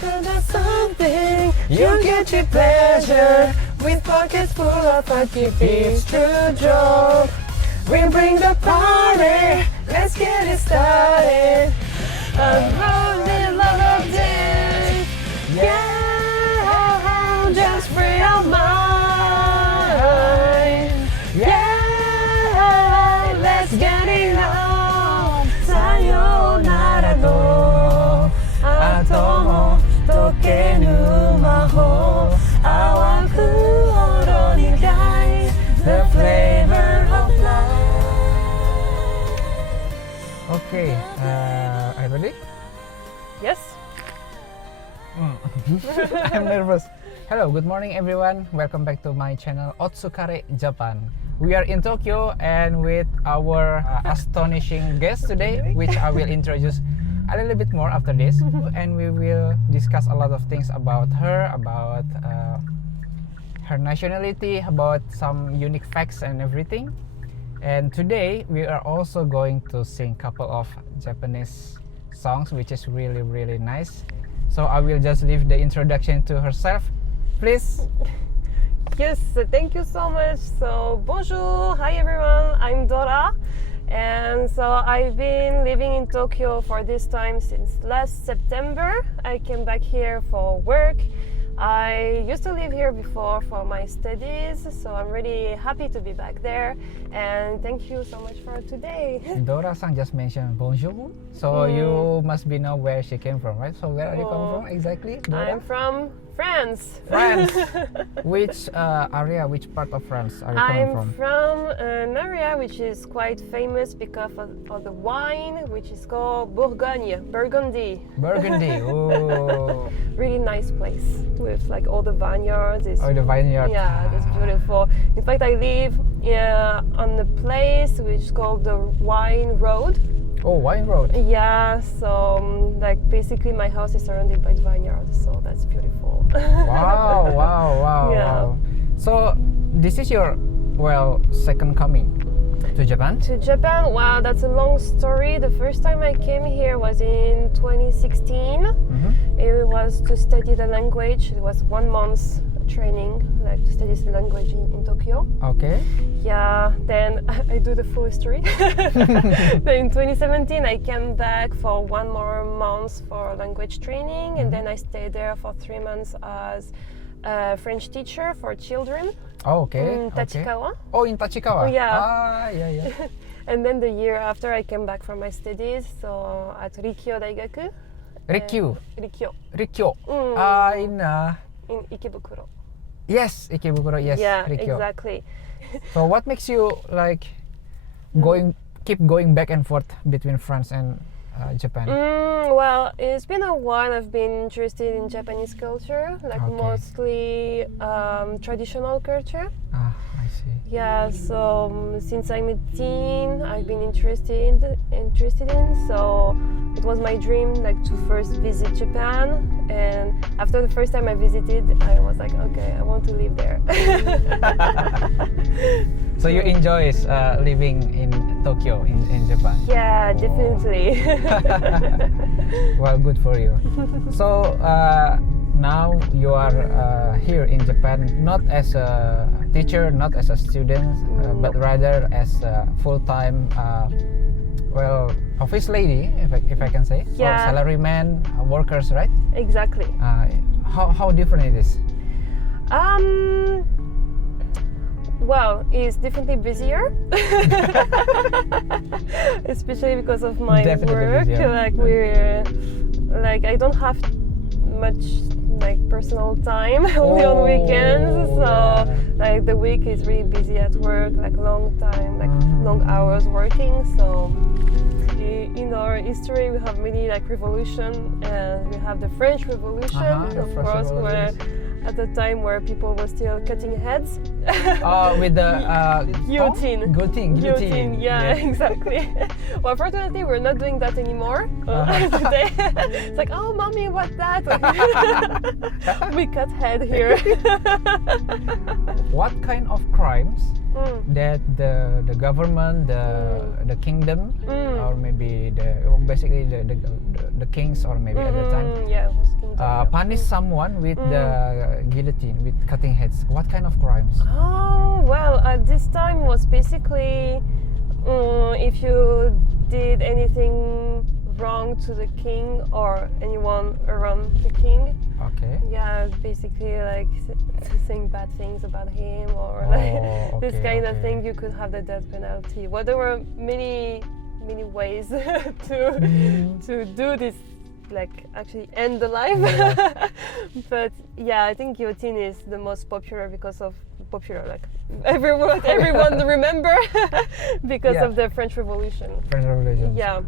Because that's something you get your pleasure with pockets full of funky beats, true joke. We bring the party, let's get it started. A lonely melody, yeah, just free your mind. Yeah, let's get it on. Sayonara no atomo tokenu maho. Awaku oro ni gai, the flavor of life. Okay, are you ready? Yes. I'm nervous. Hello, good morning everyone. Welcome back to my channel Otsukare Japan. We are in Tokyo and with our astonishing guest today, which I will introduce a little bit more after this. And we will discuss a lot of things about her, about her nationality, about some unique facts and everything. And today we are also going to sing a couple of Japanese songs, which is really nice. So I will just leave the introduction to herself. Please. Yes, thank you so much. So, bonjour, hi everyone, I'm Dora. And so I've been living in Tokyo for this time since last September. I came back here for work. I used to live here before for my studies, so I'm really happy to be back there. And thank you so much for today. Dora-san just mentioned bonjour, so you must be know where she came from, right? So where are you coming from exactly, Dora? I'm from France. France. Which area, which part of France are you coming I'm from an area which is quite famous because of the wine, which is called Bourgogne, Burgundy. Burgundy. Oh. Really nice place with like all the vineyards. Oh, the vineyard. Yeah, it's beautiful. In fact, I live on a place which is called the Wine Road. Oh, wine road. Yeah, so like basically my house is surrounded by vineyards, so that's beautiful. Wow. Yeah. So this is your, well, second coming to Japan? To Japan, wow, that's a long story. The first time I came here was in 2016. It was to study the language. It was 1 month training, like to study the language in Tokyo. Okay. Yeah, then I do the full history. Then in 2017 I came back for 1 more month for language training, and then I stayed there for 3 months as a French teacher for children. Oh, okay. In Tachikawa. Oh, in Tachikawa. Oh, yeah. Ah, yeah. And then the year after I came back from my studies, so at Rikyo Daigaku. Rikyu. Rikyo. In Ikebukuro. Yes, Ikebukuro. Yes, Yeah, Rikyo. exactly. So what makes you like keep going back and forth between France and Japan? Well, it's been a while I've been interested in Japanese culture, like mostly traditional culture. Ah, I see. Yeah, so since I'm a teen, I've been interested in. So it was my dream, like to first visit Japan. And after the first time I visited, I was like, okay, I want to live there. So you enjoy living in Tokyo in Japan? Yeah, definitely. Well, good for you. So now you are here in Japan, not as a teacher, not as a student, but rather as a full-time, office lady, if I can say, or salaryman, workers, right? Exactly. How different it is? Well, it's definitely busier, especially because of my work. Like I don't have much like personal time only on weekends, so like the week is really busy at work, like long hours working. So in our history we have many like revolution, and we have the French Revolution, of course, where at the time where people were still cutting heads. With the guillotine. Guillotine. Yeah, exactly. Well, fortunately, we're not doing that anymore today. It's like, oh, mommy, what's that? We cut head here. What kind of crimes that the government, the kingdom, or maybe basically the kings, or maybe at the time, punish someone with the guillotine, with cutting heads? What kind of crimes? Oh, well, at this time was basically if you did anything wrong to the king or anyone around the king. Okay. Yeah, basically like saying bad things about him or like this kind of thing, you could have the death penalty. Well, there were many ways to do this, like actually end the life. But yeah, I think guillotine is the most popular because of like everyone remember because of the French Revolution. French Revolution. Yeah.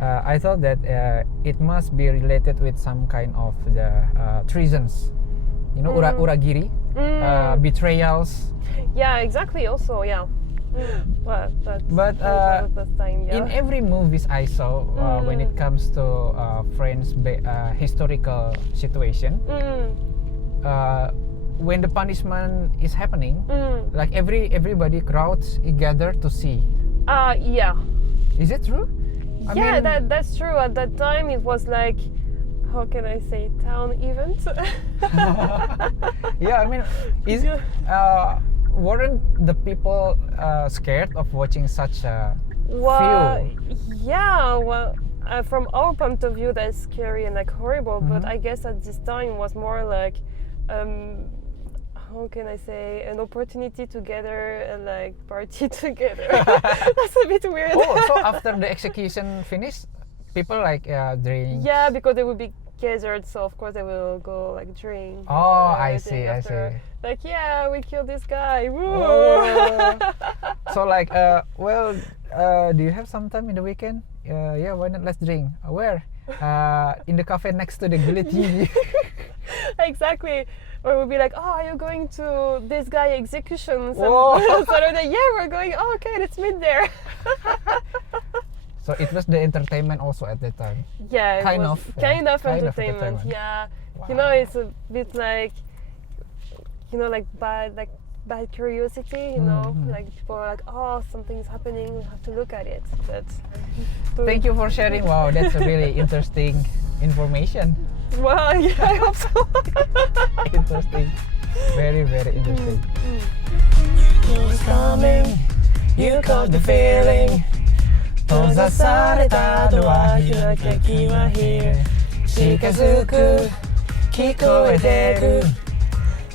I thought that it must be related with some kind of the treasons, you know, uragiri, betrayals. Yeah, exactly. Also, yeah. But time, yeah. In every movies I saw, when it comes to French historical situation, when the punishment is happening, like everybody crowds gather to see. Yeah. Is it true? I mean, that's true. At that time, it was like, how can I say, town event. Yeah, I mean, weren't the people scared of watching such a few? Yeah. Well, from our point of view, that's scary and like horrible. But I guess at this time it was more like, how can I say, an opportunity to gather and like party together. That's a bit weird. Oh, so after the execution finished, people like drink? Yeah, because they would be gathered, so of course they will go like drink. Oh, I see. Like, yeah, we killed this guy. Woo! Oh. So like, do you have some time in the weekend? Yeah, why not? Let's drink. Where? In the cafe next to the guillotine. Exactly. Or we'll be like, oh, are you going to this guy execution? Saturday? Yeah, we're going. Oh, okay, let's meet there. So it was the entertainment also at that time. Yeah, kind of entertainment. Yeah, wow. You know, it's a bit like, you know, like bad curiosity. You know, like people are like, oh, something's happening. We have to look at it. But thank you for sharing. Wow, that's a really interesting information. Well, yeah, I hope so. Interesting. Very, very interesting. Who's coming? You caught the feeling. 閉ざされたドア開けきは here 近づく聞こえてく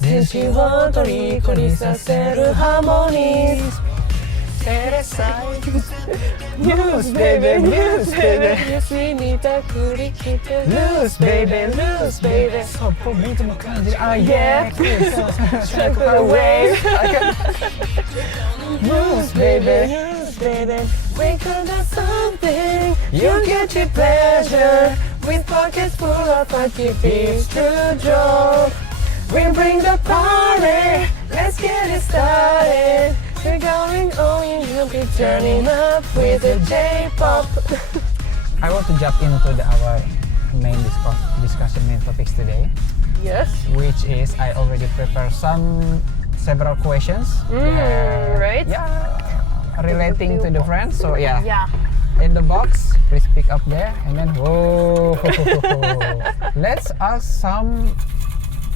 全身を虜にさせるハーモニー Loose baby, loose baby Loose 見たふりして Loose baby, loose baby そこ見ても感じる Oh yeah, check the wave Loose baby, loose baby We could do something You get your pleasure With pockets full of funky beats to drop We bring the party Let's get it started We're going on, you'll be turning up with the J-pop. I want to jump into our main discussion main topics today. Yes. Which is I already prepared several questions. Right. Yeah. Relating to the friends. So yeah. Yeah. In the box, please pick up there and then whoa. Let's ask some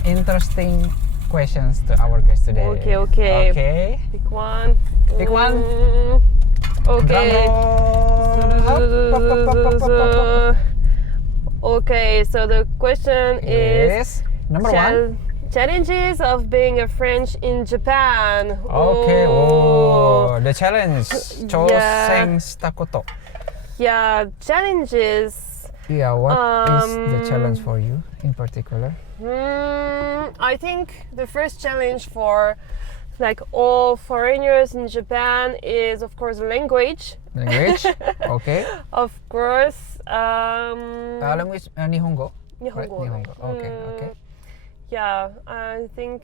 interesting questions to our guest today. Okay. Pick one. Okay. Okay, so the question is number one. Challenges of being a French in Japan. Okay. Oh, the challenge. Chosen takoto. Yeah, challenges. Yeah, what is the challenge for you in particular? I think the first challenge for like all foreigners in Japan is of course language. Okay. Of course. Language Nihongo. Right? Nihongo. Okay. Yeah, I think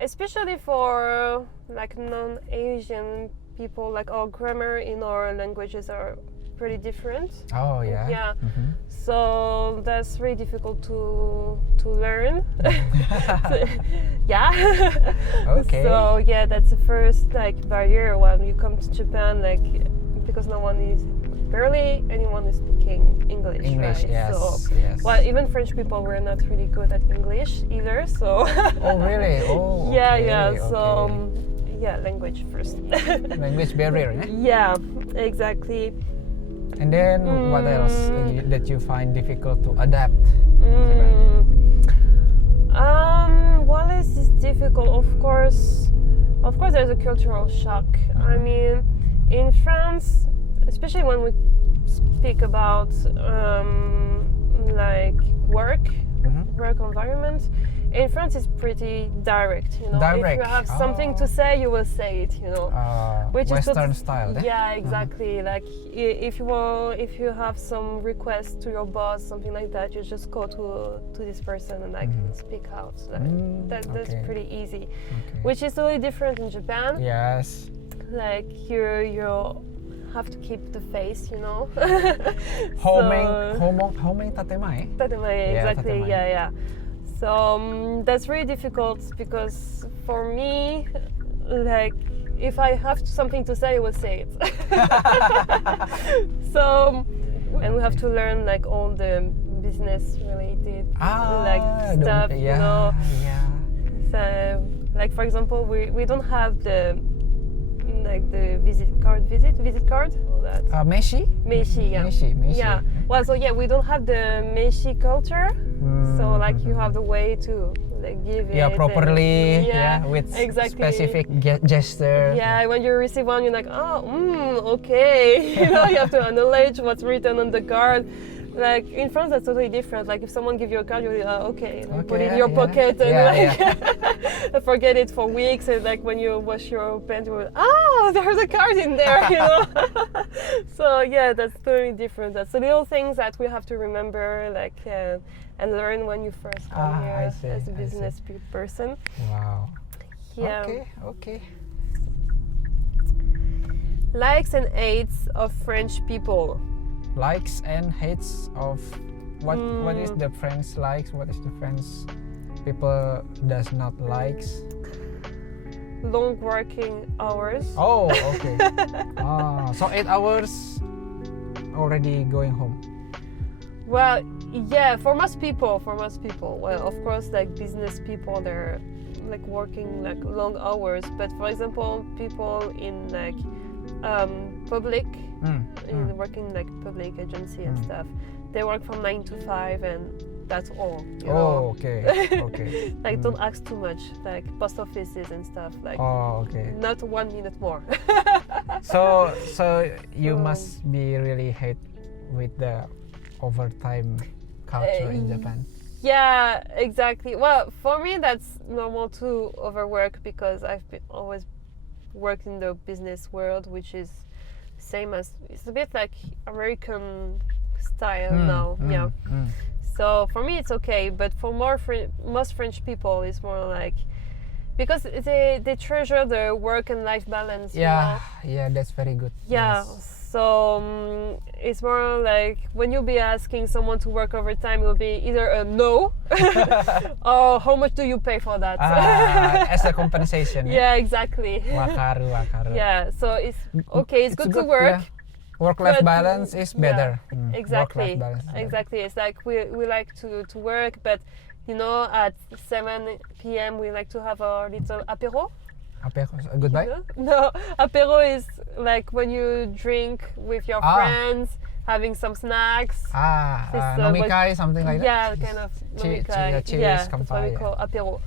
especially for like non-Asian people, like our grammar in our languages are pretty different. Oh yeah. Yeah. So that's really difficult to learn. Yeah. Okay. So yeah, that's the first like barrier when you come to Japan, like because no one is barely anyone is speaking English, English, right? yes, So, yes. well, even French people were not really good at English either. So. Oh, really? Oh, Yeah, okay, yeah. okay. So, yeah, language first. Language barrier, eh? Yeah, exactly. And then what else that you find difficult to adapt? What else is difficult? Of course, there's a cultural shock. I mean, in France, especially when we speak about like work environment, in France it's pretty direct. You know, Direct. if you have something to say, you will say it. You know, which Western is style. Eh? Yeah, exactly. Like if you have some request to your boss, something like that, you just go to this person and like speak out. That's okay. pretty easy. Okay. Which is totally different in Japan. Yes. Like you have to keep the face, you know. Homing tatemae. Tatemae, exactly. tatemae. Yeah. So that's really difficult because for me, like, if I have something to say, I will say it. So, and we have to learn like all the business related like stuff, you know. Yeah. So, like for example, we don't have the visit card, all that. Meishi? Meishi, yeah. Meishi. Yeah. Well, so yeah, we don't have the Meishi culture. So like you have the way to like give it. Yeah, properly. And, with exactly. specific gesture. Yeah, when you receive one, you're like, okay. You know, you have to acknowledge what's written on the card. Like in France, that's totally different. Like if someone gives you a card, you're like, okay, put it in your pocket and forget it for weeks. And like when you wash your pants, you're like, there's a card in there, you know. So yeah, that's totally different. That's the little things that we have to remember, like and learn when you first come here as a business person. Wow. Yeah. Okay. Likes and hates of French people. Likes and hates of what is the French likes, what is the French people does not likes. Long working hours. Oh, okay. So 8 hours already going home. Well, yeah, for most people. Well, of course, like business people, they're like working like long hours. But for example, people in like public, working like public agency and stuff, they work from 9 to 5 and that's all. You know? Okay. Like don't ask too much, like post offices and stuff. Like not 1 minute more. So you must be really hate with the overtime culture in Japan. Yeah, exactly. Well, for me that's normal to overwork because I've always worked in the business world, which is same as it's a bit like American style now. So for me it's okay, but for most French people it's more like because they treasure the work and life balance. Yeah, that's very good. Yeah. Yes. So it's more like when you'll be asking someone to work overtime, it will be either a no or how much do you pay for that? As a compensation. Yeah, exactly. Wakaru. Yeah, so it's okay. It's good to work. Yeah. Work-life balance is better. Exactly. Work-life balance is Exactly. It's like we like to work, but you know, at 7 p.m. we like to have a little apéro. Goodbye? No, apéro is like when you drink with your friends, having some snacks. Nomikai, something like that? Yeah, kind of nomikai. Cheers, Yeah, that's what we call apéro.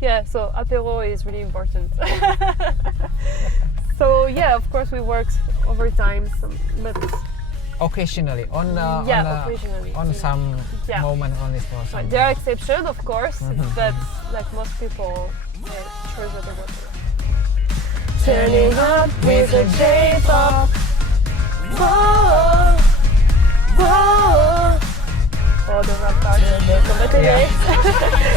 Yeah, so apéro is really important. So yeah, of course we worked overtime, but occasionally occasionally. on some moment only for some. There are exceptions, of course, but like most people, treasure the work. Turning up with the J-pop. Whoa, whoa. Oh, the rap part.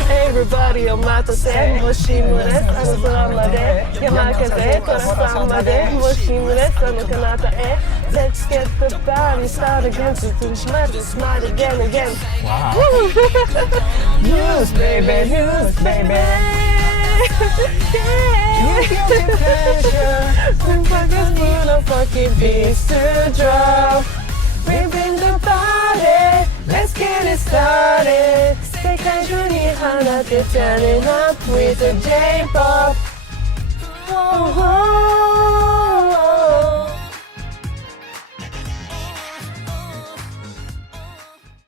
Everybody on Matose, Moshimures, Anukuramade, Yamakaze, Korasamade, Moshimures, Anukanata. Let's get the party started again, to smart again. Wow. News, baby. You give me pleasure. When pockets full of funky beats to drop. We bring the party. Let's get it started. 세계 중에 하나 때 turning up with the J-pop.